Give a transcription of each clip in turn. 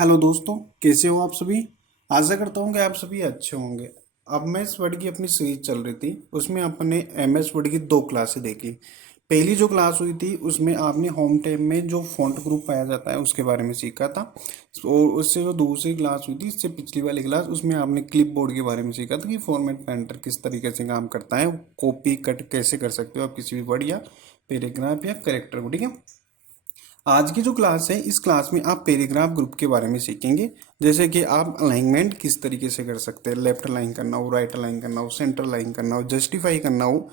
Hello दोस्तों, कैसे हो आप सभी। आशा करता हूँ कि आप सभी अच्छे होंगे। अब मैं इस वर्ड की अपनी सीरीज चल रही थी, उसमें आपने एमएस वर्ड की दो क्लासें देखी। पहली जो क्लास हुई थी उसमें आपने होम टैब में जो फॉन्ट ग्रुप पाया जाता है उसके बारे में सीखा था। और उससे जो दूसरी क्लास हुई थी, इससे पिछली वाली क्लास, उसमें आपने क्लिप बोर्ड के बारे में सीखा था कि फॉर्मेट पेंटर किस तरीके से काम करता है, कॉपी कट कैसे कर सकते हो आप किसी भी वर्ड या पैराग्राफ या करेक्टर को। ठीक है। आज की जो क्लास है, इस क्लास में आप पैराग्राफ ग्रुप के बारे में सीखेंगे। जैसे कि आप अलाइनमेंट किस तरीके से कर सकते हैं, लेफ्ट अलाइन करना हो, राइट अलाइन करना हो, सेंटर अलाइन करना हो, जस्टिफाई करना हो,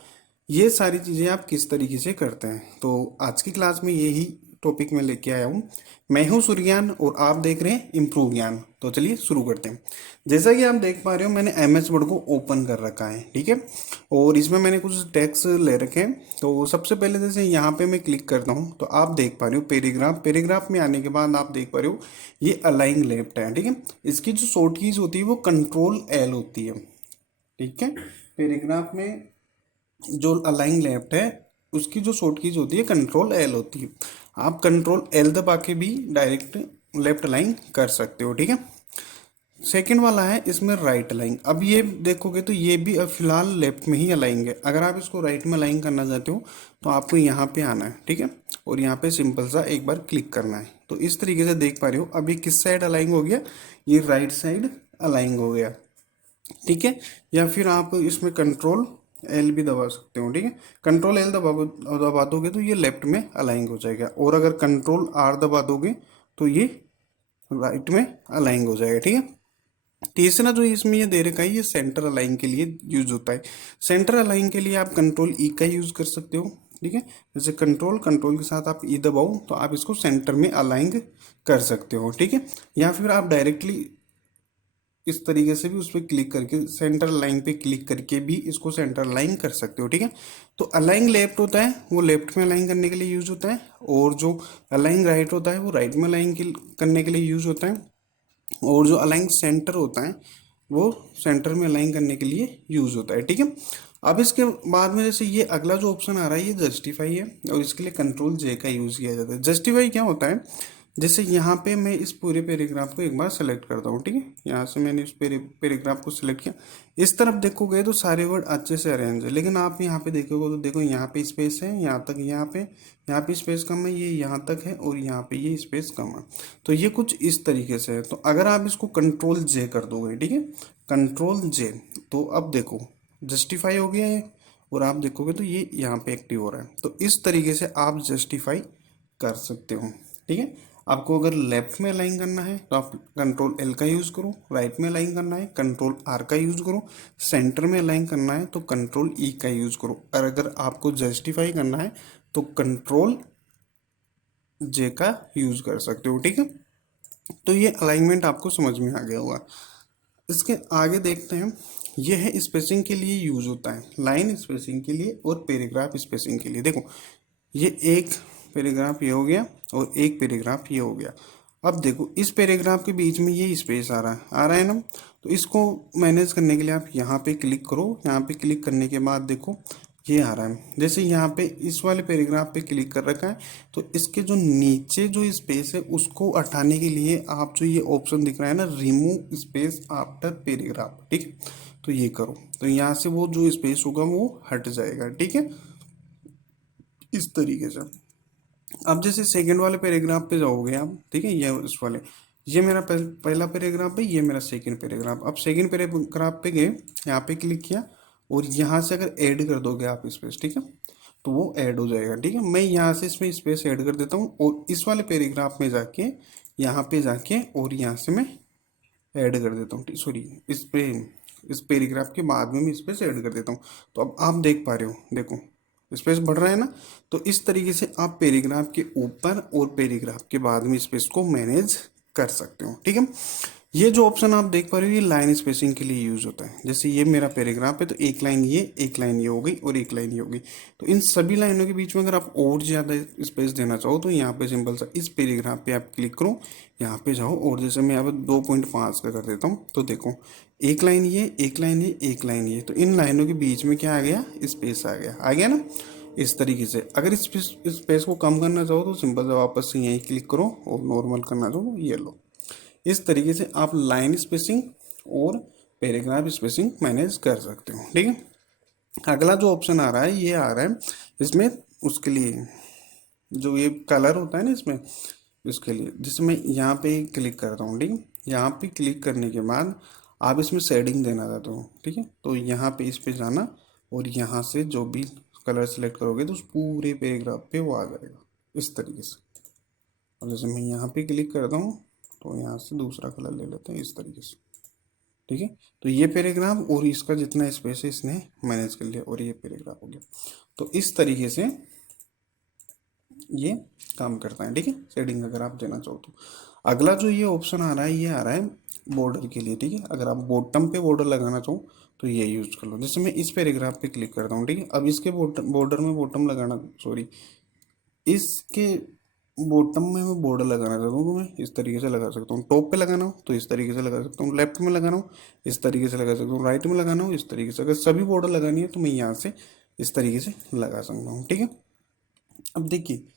ये सारी चीज़ें आप किस तरीके से करते हैं। तो आज की क्लास में यही टॉपिक मैं लेके आया हूँ। मैं हूँ सूर्यज्ञान और आप देख रहे हैं इम्प्रूव ज्ञान। तो चलिए शुरू करते हैं। जैसा कि आप देख पा रहे हो, मैंने एम एस वर्ड को ओपन कर रखा है। ठीक है। और इसमें मैंने कुछ टेक्स्ट ले रखे हैं। तो सबसे पहले जैसे यहाँ पे मैं क्लिक करता हूँ तो आप देख पा रहे हो पैराग्राफ। पैराग्राफ में आने के बाद आप देख पा रहे हो ये अलाइन लेफ्ट है। ठीक है। इसकी जो शॉर्ट कीज होती है वो कंट्रोल एल होती है। ठीक है। पैराग्राफ में जो अलाइन लेफ्ट है उसकी जो शॉर्ट कीज होती है कंट्रोल एल होती है। आप कंट्रोल एल दबा के भी डायरेक्ट लेफ्ट अलाइन कर सकते हो। ठीक है। सेकंड वाला है इसमें राइट अलाइन। अब ये देखोगे तो ये भी अब फिलहाल लेफ्ट में ही अलाइन है। अगर आप इसको राइट में अलाइन करना चाहते हो तो आपको यहाँ पे आना है। ठीक है। और यहाँ पे सिंपल सा एक बार क्लिक करना है। तो इस तरीके से देख पा रहे हो अभी किस साइड अलाइन हो गया, ये राइट साइड अलाइन हो गया। ठीक है। या फिर आप इसमें कंट्रोल एल भी दबा सकते हो। ठीक है। कंट्रोल एल दबा दोगे तो ये लेफ्ट में अलाइन हो जाएगा, और अगर कंट्रोल आर दबा दोगे तो ये राइट में अलाइन हो जाएगा। ठीक है। तीसरा जो इसमें ये दे रखा है, ये सेंटर अलाइन के लिए यूज होता है। सेंटर अलाइन के लिए आप कंट्रोल ई का यूज कर सकते हो। ठीक है। जैसे कंट्रोल कंट्रोल के साथ आप ई दबाओ तो आप इसको सेंटर में अलाइन कर सकते हो। ठीक है। या फिर आप डायरेक्टली इस तरीके से भी उस पर क्लिक करके सेंटर लाइन पे क्लिक करके भी इसको सेंटर लाइन कर सकते हो। ठीक है। तो अलाइन लेफ्ट होता है वो लेफ्ट में अलाइन करने के लिए यूज होता है, और जो अलाइन राइट होता है वो राइट में अलाइन करने के लिए यूज होता है, और जो अलाइन सेंटर होता है वो सेंटर में अलाइन करने के लिए यूज होता है। ठीक है। अब इसके बाद में जैसे ये अगला जो ऑप्शन आ रहा है ये जस्टिफाई है, और इसके लिए कंट्रोल जे का यूज किया जाता है। जस्टिफाई क्या होता है, जैसे यहाँ पे मैं इस पूरे पैराग्राफ को एक बार सेलेक्ट करता हूँ। ठीक है। यहाँ से मैंने इस पैराग्राफ को सिलेक्ट किया। इस तरफ देखोगे तो सारे वर्ड अच्छे से अरेंज है, लेकिन आप यहाँ पे देखोगे तो देखो यहाँ पे स्पेस है, यहाँ तक, यहाँ पे स्पेस कम है, ये यहाँ तक है, और यहाँ पे ये स्पेस कम है। तो ये कुछ इस तरीके से है। तो अगर आप इसको कंट्रोल जे कर दोगे, ठीक है, कंट्रोल जे, तो अब देखो जस्टिफाई हो गया है, और आप देखोगे तो ये यहाँ पे एक्टिव हो रहा है। तो इस तरीके से आप जस्टिफाई कर सकते हो। ठीक है। आपको अगर लेफ्ट में अलाइन करना है तो आप कंट्रोल एल का यूज करो, राइट में अलाइन करना है कंट्रोल आर का यूज करो, सेंटर में अलाइन करना है तो कंट्रोल ई का यूज करो, और अगर आपको जस्टिफाई करना है तो कंट्रोल जे का यूज कर सकते हो। ठीक है। तो ये अलाइनमेंट आपको समझ में आ गया होगा। इसके आगे देखते हैं, ये है स्पेसिंग के लिए यूज होता है, लाइन स्पेसिंग के लिए और पैराग्राफ स्पेसिंग के लिए। देखो ये एक पैराग्राफ ये हो गया और एक पैराग्राफ ये हो गया। अब देखो इस पैराग्राफ के बीच में ये स्पेस आ रहा है ना। तो इसको मैनेज करने के लिए आप यहाँ पे क्लिक करो। यहाँ पे क्लिक करने के बाद देखो ये आ रहा है। जैसे यहाँ पे इस वाले पैराग्राफ पे क्लिक कर रखा है तो इसके जो नीचे जो स्पेस है उसको हटाने के लिए आप जो ये ऑप्शन दिख रहा है ना, रिमूव स्पेस आफ्टर पैराग्राफ, ठीक है, तो ये करो तो यहाँ से वो जो स्पेस होगा वो हट जाएगा। ठीक है। इस तरीके से अब जैसे सेकंड वाले पैराग्राफ पे जाओगे आप, ठीक है, ये इस वाले, ये मेरा पहला पैराग्राफ है, ये मेरा सेकंड पैराग्राफ। अब सेकंड पैराग्राफ पे गए, यहाँ पे क्लिक किया, और यहाँ से अगर ऐड कर दोगे आप स्पेस, ठीक है, तो वो ऐड हो जाएगा। ठीक है। मैं यहाँ से इसमें स्पेस ऐड कर देता हूँ, और इस वाले पैराग्राफ में जाके यहाँ पे जाके और यहाँ से मैं ऐड कर देता हूँ, सॉरी इस पैराग्राफ के बाद में मैं स्पेस ऐड कर देता हूँ। तो अब आप देख पा रहे हो, देखो स्पेस बढ़ रहा है ना। तो इस तरीके से आप पैराग्राफ के ऊपर और पैराग्राफ के बाद में स्पेस को मैनेज कर सकते हो। ठीक है। ये जो ऑप्शन आप देख पा रहे हो ये लाइन स्पेसिंग के लिए यूज होता है। जैसे ये मेरा पैराग्राफ है तो एक लाइन ये हो गई और एक लाइन ये हो गई। तो इन सभी लाइनों के बीच में अगर आप और ज़्यादा स्पेस देना चाहो तो यहाँ पे सिंपल सा इस पैराग्राफ पे आप क्लिक करो, यहाँ पे जाओ, और जैसे मैं यहाँ पे 2.5 का कर देता हूँ तो देखो एक लाइन ये, एक लाइन ये, एक लाइन ये, तो इन लाइनों के बीच में क्या आ गया, स्पेस आ गया ना। इस तरीके से अगर इस स्पेस को कम करना चाहो तो सिंपल से वापस से यहीं क्लिक करो, और नॉर्मल करना चाहो ये लो। इस तरीके से आप लाइन स्पेसिंग और पैराग्राफ स्पेसिंग मैनेज कर सकते हो। ठीक है, अगला जो ऑप्शन आ रहा है ये आ रहा है इसमें, उसके लिए जो ये कलर होता है ना इसमें, इसके लिए जैसे मैं यहाँ पे क्लिक करता हूँ। ठीक है, यहाँ पे क्लिक करने के बाद आप इसमें शेडिंग देना चाहते हो। ठीक है, तो यहाँ पे इस पे जाना और यहाँ से जो भी कलर सेलेक्ट करोगे तो उस पूरे पैराग्राफ पे वो आ जाएगा इस तरीके से। अब जैसे मैं यहाँ पे क्लिक करता हूँ तो यहाँ से दूसरा कलर ले लेते हैं इस तरीके से। ठीक है, तो ये पैराग्राफ और इसका जितना स्पेस है इसने मैनेज कर लिया और ये पैराग्राफ हो गया। तो इस तरीके से ये काम करता है। ठीक है, शेडिंग अगर आप देना चाहो तो। अगला जो ये ऑप्शन आ रहा है ये आ रहा है बॉर्डर के लिए। ठीक है, अगर आप बॉटम पे बॉर्डर लगाना चाहो तो ये यूज कर लो। जैसे मैं इस पैराग्राफ पे क्लिक करता हूँ। ठीक है, अब इसके बॉर्डर में बॉटम लगाना, सॉरी, इसके बॉटम में मैं बॉर्डर लगाना चाहता हूँ तो मैं इस तरीके से लगा सकता हूँ। टॉप पे लगाना हो तो इस तरीके से लगा सकता हूँ, लेफ्ट में लगाना हो इस तरीके से लगा सकता हूँ, राइट में लगाना हो इस तरीके से। अगर सभी बॉर्डर लगानी है तो मैं यहाँ से इस तरीके से लगा सकता हूँ। ठीक है, अब देखिए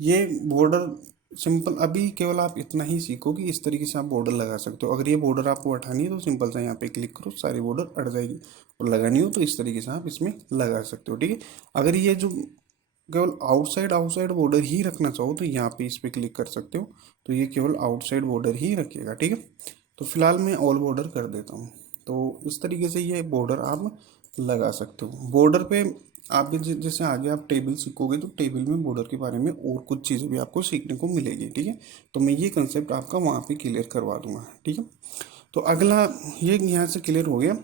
ये बॉर्डर सिंपल, अभी केवल आप इतना ही सीखो कि इस तरीके से आप बॉर्डर लगा सकते हो। अगर ये बॉर्डर आपको हटानी है तो सिंपल सा यहाँ पे क्लिक करो, सारी बॉर्डर हट जाएगी। और लगानी हो तो इस तरीके से आप इसमें लगा सकते हो। ठीक है, अगर ये जो केवल आउटसाइड आउटसाइड बॉर्डर ही रखना चाहो तो यहाँ पे इस पे क्लिक कर सकते हो, तो ये केवल आउटसाइड बॉर्डर ही रखिएगा। ठीक है, तो फिलहाल मैं ऑल बॉर्डर कर देता हूँ। तो इस तरीके से ये बॉर्डर आप लगा सकते हो। बॉर्डर पे आप भी जैसे आगे आप टेबल सीखोगे तो टेबल में बॉर्डर के बारे में और कुछ चीज़ें भी आपको सीखने को मिलेगी। ठीक है, तो मैं ये कंसेप्ट आपका वहाँ पे क्लियर करवा दूंगा। ठीक है, तो अगला ये यहाँ से क्लियर हो गया।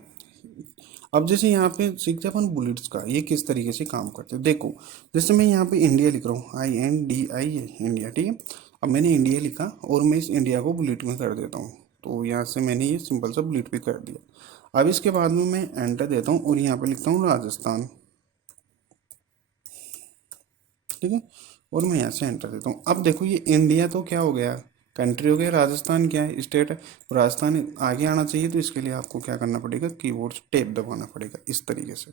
अब जैसे यहाँ पे सीखते हैं अपन बुलेट्स का, ये किस तरीके से काम करते हैं। देखो जैसे मैं यहाँ पे इंडिया लिख रहा हूँ, INDIA इंडिया। ठीक है, अब मैंने इंडिया लिखा और मैं इस इंडिया को बुलेट में कर देता हूँ, तो यहाँ से मैंने ये सिंपल सा बुलेट भी कर दिया। अब इसके बाद में मैं एंटर देता हूँ और यहाँ पे लिखता हूँ राजस्थान। ठीक है, और मैं यहाँ से एंटर देता हूँ। अब देखो ये इंडिया तो क्या हो गया, कंट्री हो गया, राजस्थान क्या है, स्टेट है। तो राजस्थान आगे आना चाहिए तो इसके लिए आपको क्या करना पड़ेगा, कीबोर्ड से टेप दबाना पड़ेगा इस तरीके से।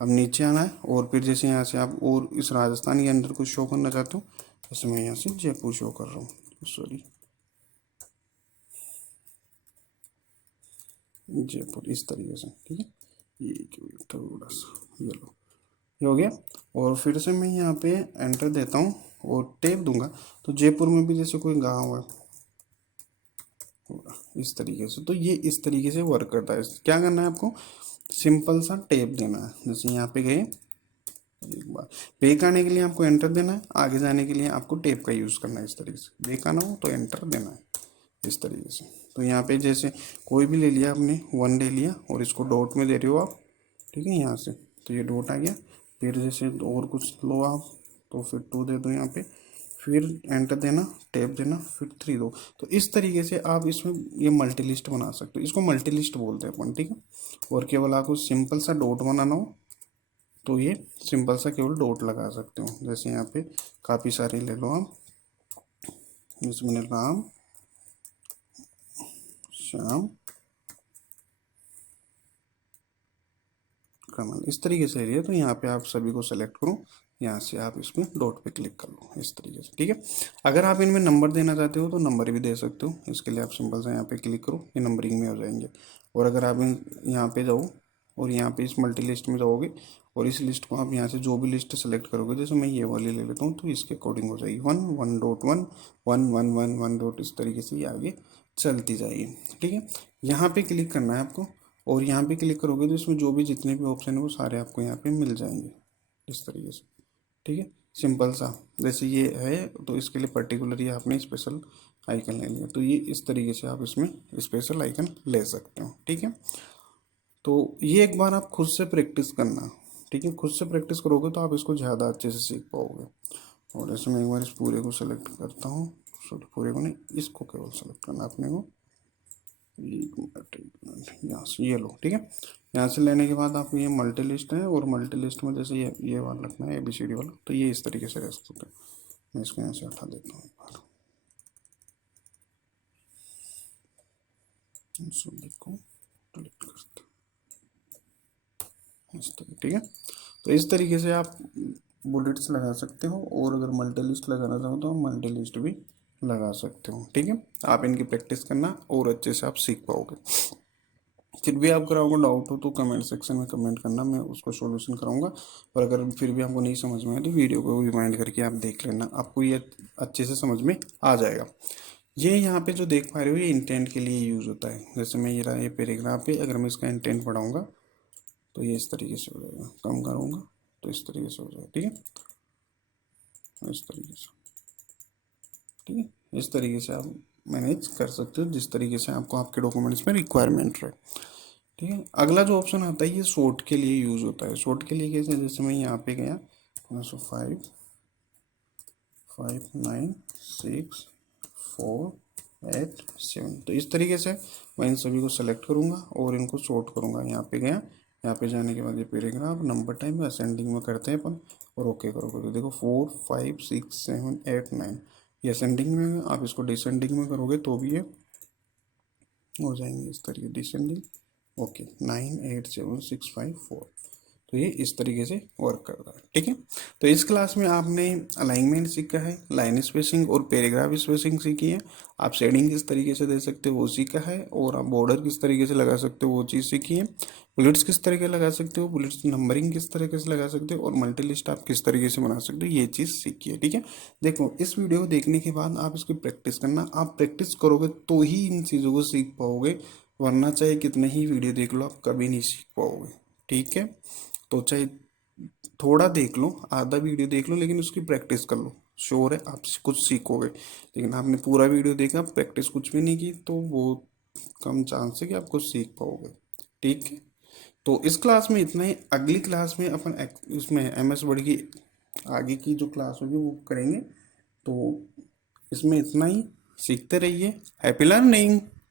अब नीचे आना है और फिर जैसे यहाँ से आप और इस राजस्थान के अंदर कुछ शो करना चाहते हो, जैसे मैं यहाँ से जयपुर शो कर रहा हूँ, सॉरी जयपुर इस तरीके से। ठीक है, ये थोड़ा सा ये लो, ये हो गया। और फिर से मैं यहाँ पे एंटर देता हूँ और टेप दूंगा तो जयपुर में भी जैसे कोई गांव है इस तरीके से, तो ये इस तरीके से वर्क करता है। क्या करना है आपको, सिंपल सा टेप देना है। जैसे यहाँ पे गए एक बार, बैक आने के लिए आपको एंटर देना है, आगे जाने के लिए आपको टेप का यूज़ करना है इस तरीके से। बैक आना हो तो एंटर देना है इस तरीके से। तो यहाँ पे जैसे कोई भी ले लिया आपने, 1 ले लिया और इसको डॉट में दे रहे हो आप। ठीक है, यहाँ से तो ये डॉट आ गया। फिर जैसे और कुछ लो आप तो फिर 2 दे दो यहाँ पे, फिर एंटर देना, टैप देना, फिर 3 दो। तो इस तरीके से आप इसमें ये मल्टी लिस्ट बना सकते हो, इसको मल्टी लिस्ट बोलते हैं अपन। ठीक है, और केवल आपको सिंपल सा डॉट बनाना हो तो ये सिंपल सा केवल डॉट लगा सकते हो। जैसे यहाँ पे काफ़ी सारे ले लो आप, इसमें राम श्याम कमल इस तरीके से एरिया, तो यहाँ पे आप सभी को सेलेक्ट करो, यहाँ से आप इसमें डॉट पे क्लिक कर लो इस तरीके से। ठीक है, अगर आप इनमें नंबर देना चाहते हो तो नंबर भी दे सकते हो। इसके लिए आप सिंपल से यहाँ पे क्लिक करो, ये नंबरिंग में हो जाएंगे। और अगर आप यहाँ पे जाओ और यहाँ पे इस मल्टी लिस्ट में जाओगे और इस लिस्ट को आप यहाँ से जो भी लिस्ट सेलेक्ट करोगे, जैसे मैं ये वाली ले लेता हूँ तो इसके अकॉर्डिंग हो जाएगी 1 1.1 1 1 1 1 इस तरीके से ये आगे चलती जाएगी। ठीक है, यहाँ पे क्लिक करना है आपको और यहाँ पे क्लिक करोगे तो इसमें जो भी जितने भी ऑप्शन है वो सारे आपको यहाँ पे मिल जाएंगे इस तरीके से। ठीक है, सिंपल सा जैसे ये है तो इसके लिए पर्टिकुलर ये आपने स्पेशल आइकन ले लिया, तो ये इस तरीके से आप इसमें स्पेशल आइकन ले सकते हो। ठीक है, तो ये एक बार आप खुद से प्रैक्टिस करना। ठीक है, खुद से प्रैक्टिस करोगे तो आप इसको ज़्यादा अच्छे से सीख पाओगे। और ऐसे मैं एक बार इस पूरे को सेलेक्ट करता हूँ, सॉरी पूरे को नहीं, इसको केवल सेलेक्ट करना अपने को। एक मिनट यहाँ से ये लो। ठीक है, यहाँ से लेने के बाद आपको ये मल्टी लिस्ट है और मल्टी लिस्ट में जैसे ये वाला रखना है ABCD वाला, तो ये इस तरीके से रह सकते हैं। मैं इसको यहाँ से हटा देता हूँ एक बार, को डिलीट करते हैं इस तरीके। ठीक है, तो इस तरीके से आप बुलेट्स लगा सकते हो और अगर मल्टी लिस्ट लगाना चाहो तो आप मल्टी लिस्ट भी लगा सकते हो। ठीक है, आप इनकी प्रैक्टिस करना और अच्छे से आप सीख पाओगे। फिर भी आपको आपको डाउट हो तो कमेंट सेक्शन में कमेंट करना, मैं उसको सॉल्यूशन कराऊंगा। और अगर फिर भी आपको नहीं समझ में आए तो वीडियो को रिमाइंड करके आप देख लेना, आपको ये अच्छे से समझ में आ जाएगा। ये यहाँ पे जो देख पा रहे हो ये इंटेंट के लिए यूज़ होता है। जैसे मैं ये रहा ये पैराग्राफ है, अगर मैं इसका इंटेंट पढ़ाऊँगा तो ये इस तरीके से हो जाएगा, कम करूँगा तो इस तरीके से हो जाएगा। ठीक है, इस तरीके से। ठीक है, इस तरीके से आप मैनेज कर सकते हो जिस तरीके से आपको आपके डॉक्यूमेंट्स में रिक्वायरमेंट रहे। ठीक है, अगला जो ऑप्शन आता है ये शॉर्ट के लिए यूज़ होता है। शॉर्ट के लिए कैसे, जैसे मैं यहाँ पे गया 5 5 9 6 4 8 7, तो इस तरीके से मैं इन सभी को सेलेक्ट करूँगा और इनको शॉर्ट करूँगा। यहाँ पे गया, यहाँ पे जाने के बाद ये पैराग्राफ नंबर टाइम असेंडिंग में करते हैं अपन और ओके करोगे तो देखो 4 5 6 7 8 9 ये असेंडिंग में है। आप इसको डिसेंडिंग में करोगे तो भी ये हो जाएंगे इस तरीके डिसेंडिंग। ओके 9 8 7 6 5 4, तो ये इस तरीके से वर्क करता है। ठीक है, तो इस क्लास में आपने अलाइनमेंट सीखा है, लाइन स्पेसिंग और पैराग्राफ स्पेसिंग सीखी है। आप शेडिंग किस तरीके से दे सकते हो वो सीखा है, और आप बॉर्डर किस तरीके से लगा सकते हो वो चीज़ सीखी है। बुलेट्स किस तरीके लगा सकते हो, बुलेट्स नंबरिंग किस तरीके से लगा सकते हो, और मल्टी लिस्ट आप किस तरीके से बना सकते हो, ये चीज़ सीखी है। ठीक है, देखो इस वीडियो को देखने के बाद आप इसकी प्रैक्टिस करना, आप प्रैक्टिस करोगे तो ही इन चीज़ों को सीख पाओगे, वरना चाहे कितने ही वीडियो देख लो आप कभी नहीं सीख पाओगे। ठीक है, तो चाहे थोड़ा देख लो, आधा वीडियो देख लो, लेकिन उसकी प्रैक्टिस कर लो, श्योर है आप कुछ सीखोगे। लेकिन आपने पूरा वीडियो देखा प्रैक्टिस कुछ भी नहीं की तो वो कम चांस है कि आप कुछ सीख पाओगे। ठीक है, तो इस क्लास में इतना ही। अगली क्लास में अपन इसमें MS वर्ड की आगे की जो क्लास होगी वो करेंगे। तो इसमें इतना ही, सीखते रहिए। Happy learning.